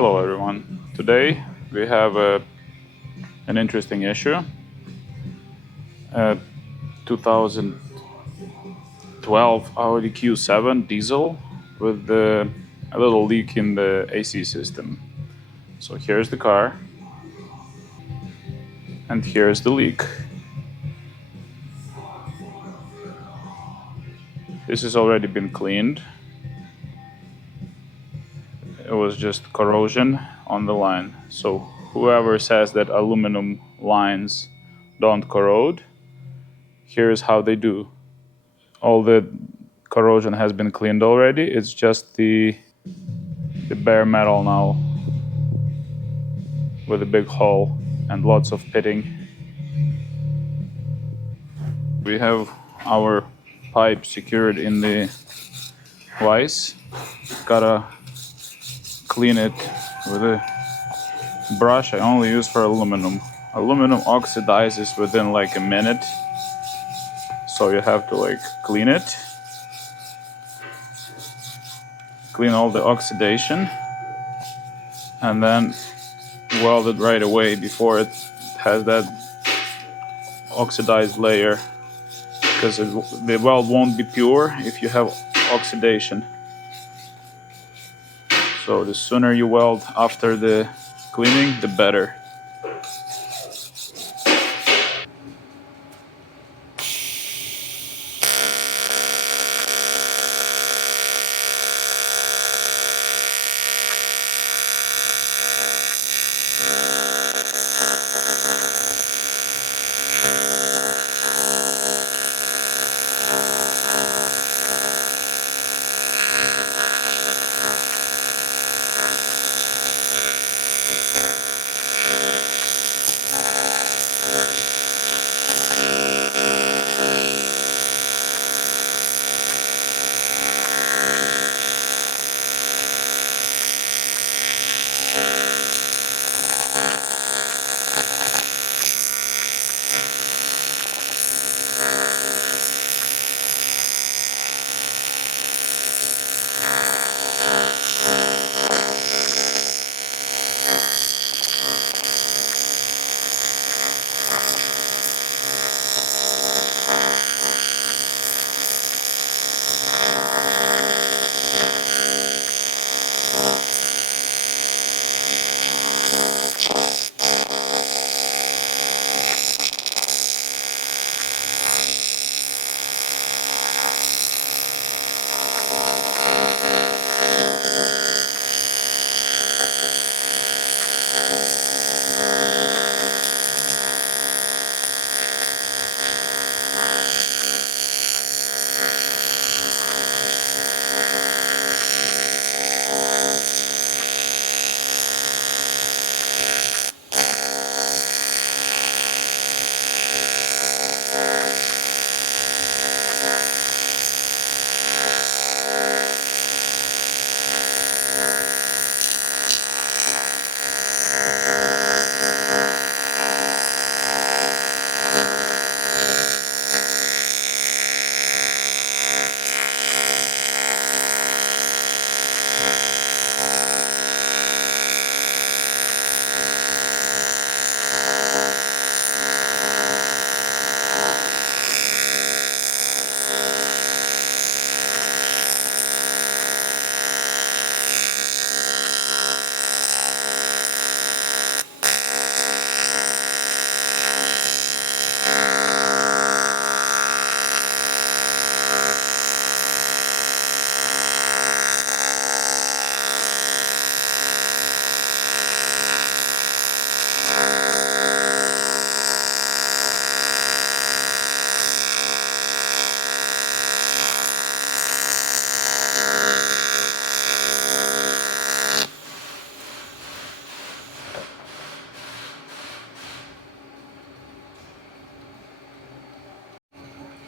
Hello everyone. Today we have an interesting issue. A 2012 Audi Q7 diesel with a little leak in the AC system. So here's the car and here's the leak. This has already been cleaned. It was just corrosion on the line. So whoever says that aluminum lines don't corrode, here's how they do. All the corrosion has been cleaned already. It's just the bare metal now with a big hole and lots of pitting. We have our pipe secured in the vise. Gotta clean it with a brush I only use for aluminum. Aluminum oxidizes within like a minute, so you have to like clean it. Clean all the oxidation and then weld it right away before it has that oxidized layer, because the weld won't be pure if you have oxidation. So the sooner you weld after the cleaning, the better.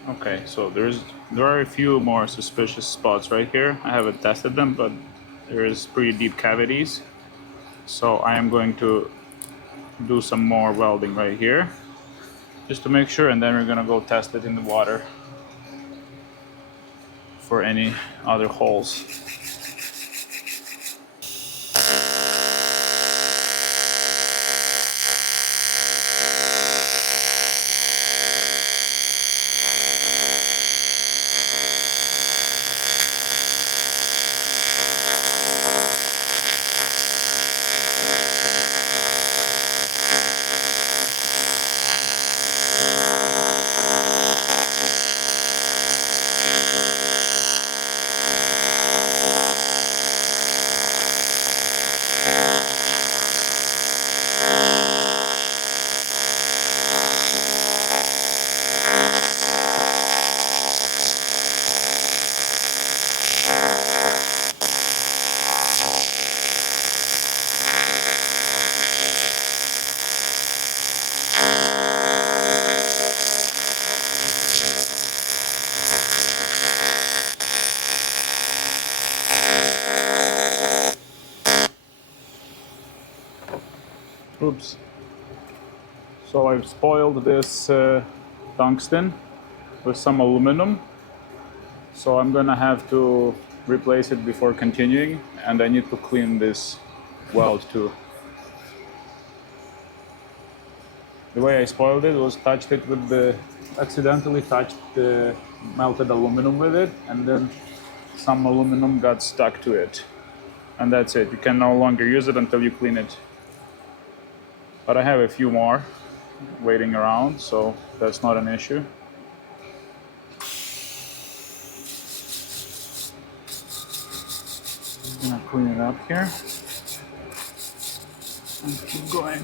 Okay, so there are a few more suspicious spots right here. I haven't tested them, but there is pretty deep cavities. So I am going to do some more welding right here, just to make sure, and then we're gonna go test it in the water for any other holes. Oops. So I've spoiled this tungsten with some aluminum. So I'm gonna have to replace it before continuing, and I need to clean this weld too. The way I spoiled it was accidentally touched the melted aluminum with it, and then some aluminum got stuck to it. And that's it. You can no longer use it until you clean it. But I have a few more waiting around, so that's not an issue. I'm gonna clean it up here and keep going.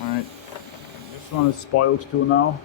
Alright, this one is spoiled too now.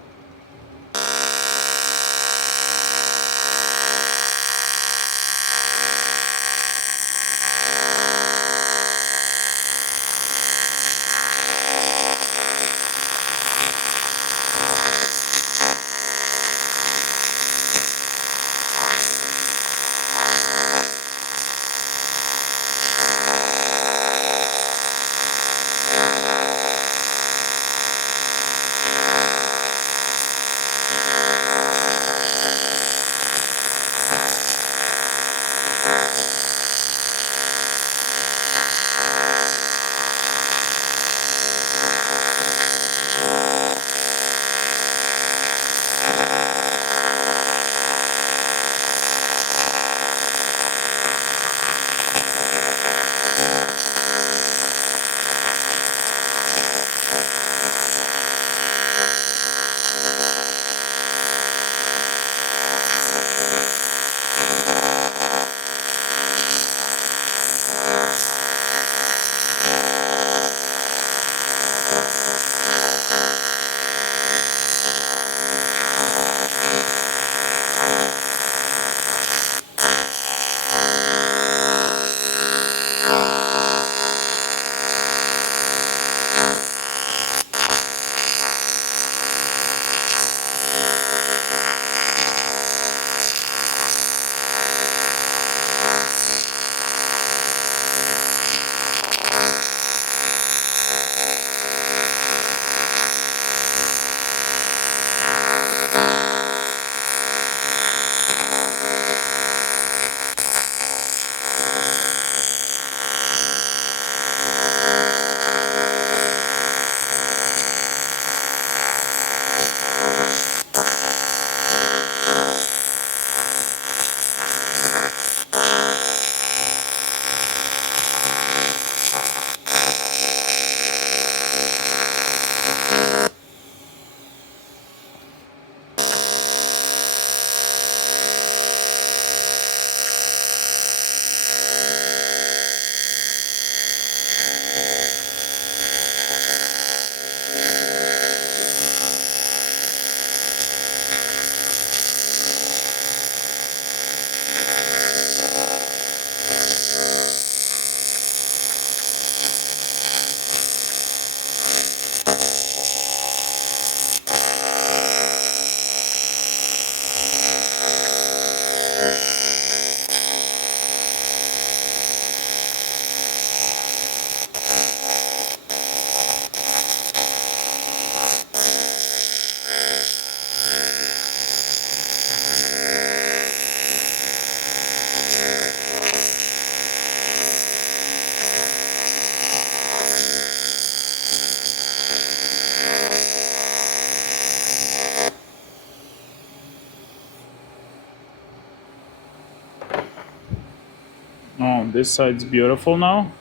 Oh, this side's beautiful now.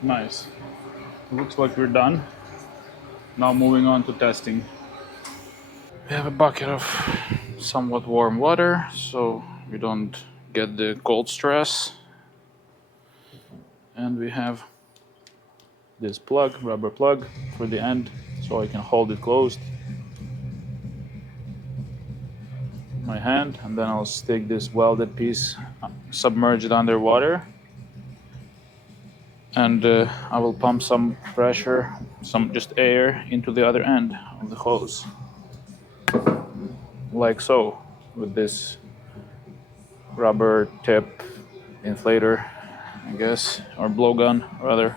Nice. Looks like we're done. Now moving on to testing. We have a bucket of somewhat warm water so we don't get the cold stress. And we have this plug, rubber plug for the end so I can hold it closed. My hand, and then I'll stick this welded piece submerged underwater, and I will pump some pressure, some just air into the other end of the hose, like so, with this rubber tip inflator, I guess, or blowgun rather.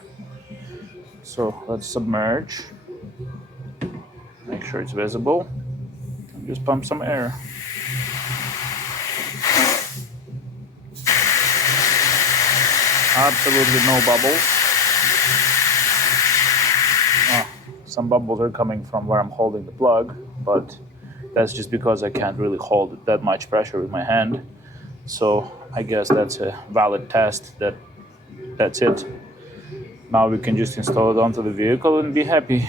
So let's submerge, make sure it's visible, and just pump some air. Absolutely no bubbles. Some bubbles are coming from where I'm holding the plug, but that's just because I can't really hold that much pressure with my hand. So I guess that's a valid test. That's it. Now we can just install it onto the vehicle and be happy.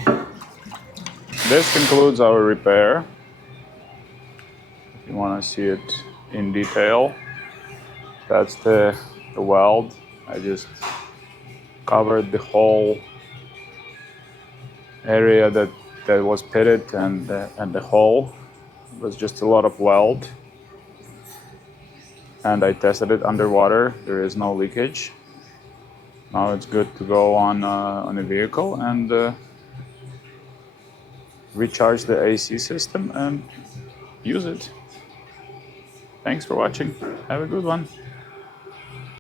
This concludes our repair. If you want to see it in detail, that's the weld. I just covered the whole area that was pitted, and the hole was just a lot of weld. And I tested it underwater. There is no leakage. Now it's good to go on a vehicle and recharge the AC system and use it. Thanks for watching. Have a good one.